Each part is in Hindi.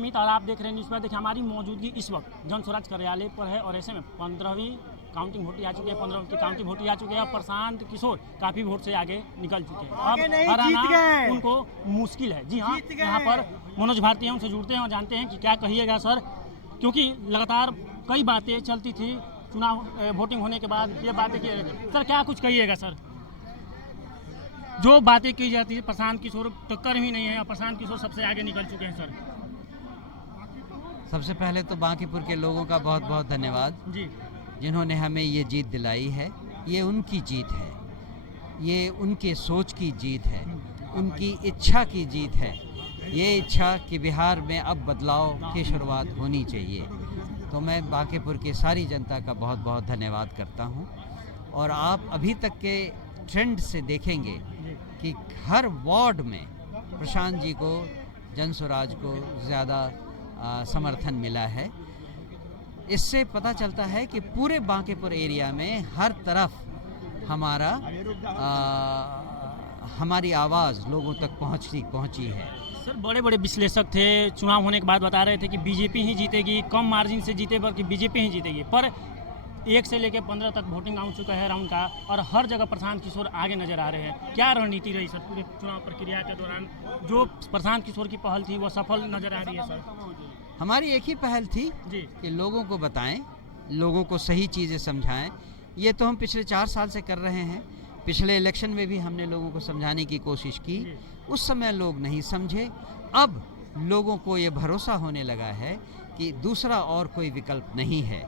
नियमित और आप देख रहे हैं न्यूज़ पर। देखिए हमारी मौजूदगी इस वक्त जन स्वराज कार्यालय पर है और ऐसे में 15वीं काउंटिंग वोट आ चुकी है, 15 की काउंटिंग वोट आ चुकी है और प्रशांत किशोर काफ़ी वोट से आगे निकल चुके हैं। अब हराना उनको मुश्किल है। जी हाँ, यहाँ पर मनोज भारती हैं, उनसे जुड़ते हैं और जानते हैं कि क्या कहिएगा सर, क्योंकि लगातार कई बातें चलती थी चुनाव वोटिंग होने के बाद, ये बातें की सर क्या कुछ कहिएगा सर? जो बातें की जाती है प्रशांत किशोर टक्कर ही नहीं है और प्रशांत किशोर सबसे आगे निकल चुके हैं सर। सबसे पहले तो बांकीपुर के लोगों का बहुत बहुत धन्यवाद जी, जिन्होंने हमें ये जीत दिलाई है। ये उनकी जीत है, ये उनके सोच की जीत है, उनकी इच्छा की जीत है। ये इच्छा कि बिहार में अब बदलाव की शुरुआत होनी चाहिए। तो मैं बांकीपुर की सारी जनता का बहुत बहुत धन्यवाद करता हूँ। और आप अभी तक के ट्रेंड से देखेंगे कि हर वार्ड में प्रशांत जी को, जन स्वराज को ज़्यादा समर्थन मिला है। इससे पता चलता है कि पूरे बांकीपुर एरिया में हर तरफ हमारी आवाज़ लोगों तक पहुंची है। सर बड़े बड़े विश्लेषक थे, चुनाव होने के बाद बता रहे थे कि बीजेपी ही जीतेगी, कम मार्जिन से जीते बल्कि बीजेपी ही जीतेगी। पर 1 से लेकर 15 तक वोटिंग आ चुका है राउंड का और हर जगह प्रशांत किशोर आगे नजर आ रहे हैं। क्या रणनीति रही सर पूरे चुनाव प्रक्रिया के दौरान? जो प्रशांत किशोर की पहल थी वो सफल नजर आ रही है सर? हमारी एक ही पहल थी जी, कि लोगों को बताएं, लोगों को सही चीज़ें समझाएं। ये तो हम पिछले 4 साल से कर रहे हैं। पिछले इलेक्शन में भी हमने लोगों को समझाने की कोशिश की, उस समय लोग नहीं समझे। अब लोगों को ये भरोसा होने लगा है कि दूसरा और कोई विकल्प नहीं है।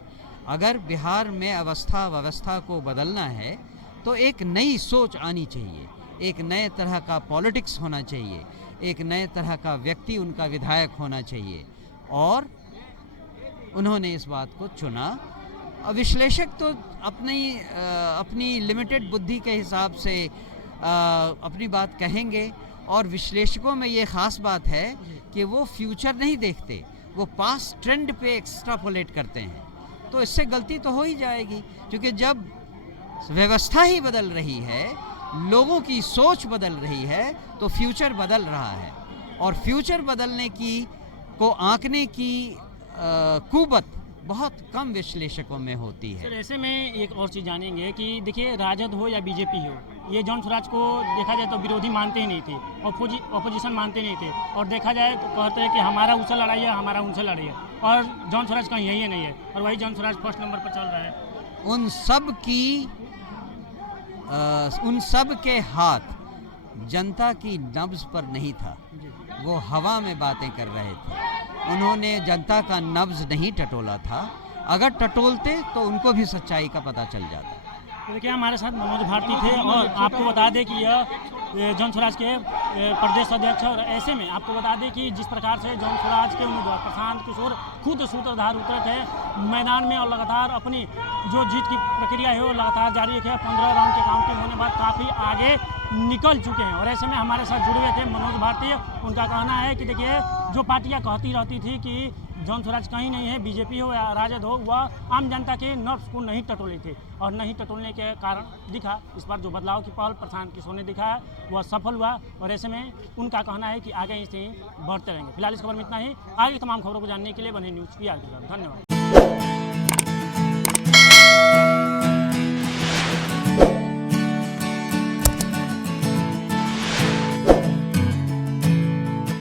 अगर बिहार में व्यवस्था को बदलना है तो एक नई सोच आनी चाहिए, एक नए तरह का पॉलिटिक्स होना चाहिए, एक नए तरह का व्यक्ति उनका विधायक होना चाहिए। और उन्होंने इस बात को चुना। विश्लेषक तो अपनी लिमिटेड बुद्धि के हिसाब से अपनी बात कहेंगे। और विश्लेषकों में ये ख़ास बात है कि वो फ्यूचर नहीं देखते, वो पास्ट ट्रेंड पे एक्स्ट्रापोलेट करते हैं। तो इससे गलती तो हो ही जाएगी, क्योंकि जब व्यवस्था ही बदल रही है, लोगों की सोच बदल रही है, तो फ्यूचर बदल रहा है। और फ्यूचर बदलने को आंकने की कुवत बहुत कम विश्लेषकों में होती है। सर ऐसे में एक और चीज़ जानेंगे कि देखिए राजद हो या बीजेपी हो, ये जन स्वराज को देखा जाए तो विरोधी मानते ही नहीं थे, ऑपोजिशन मानते नहीं थे। और देखा जाए तो कहते हैं कि हमारा उनसे लड़ाई है, हमारा उनसे लड़ाई है, और जन स्वराज कहीं यही नहीं है और वही जन स्वराज फर्स्ट नंबर पर चल रहा है। उन सब के हाथ जनता की नब्ज़ पर नहीं था, वो हवा में बातें कर रहे थे। उन्होंने जनता का नब्ज़ नहीं टटोला था। अगर टटोलते तो उनको भी सच्चाई का पता चल जाता। तो देखिए हमारे साथ मनोज भारती थे और आपको बता दें कि यह जन स्वराज के प्रदेश अध्यक्ष, और ऐसे में आपको बता दें कि जिस प्रकार से जन स्वराज के उम्मीदवार प्रशांत किशोर खुद सूत्रधार उतरे थे मैदान में और लगातार अपनी जो जीत की प्रक्रिया है वो लगातार जारी है। 15 राउंड की काउंटिंग होने बाद काफ़ी आगे निकल चुके हैं। और ऐसे में हमारे साथ जुड़े हुए थे मनोज भारती। उनका कहना है कि देखिए जो पार्टियां कहती रहती थी कि जन स्वराज कहीं नहीं है, बीजेपी हो या राजद हो, वह आम जनता के नब्ज़ को नहीं टटोले थे और नहीं टटोलने के कारण दिखा इस बार जो बदलाव की पहल प्रशांत किशोर ने दिखाया वह सफल हुआ। और ऐसे में उनका कहना है कि आगे इसे बढ़ते रहेंगे। फिलहाल इस खबर में इतना ही। आगे तमाम खबरों को जानने के लिए बने न्यूज़ PR के साथ धन्यवाद।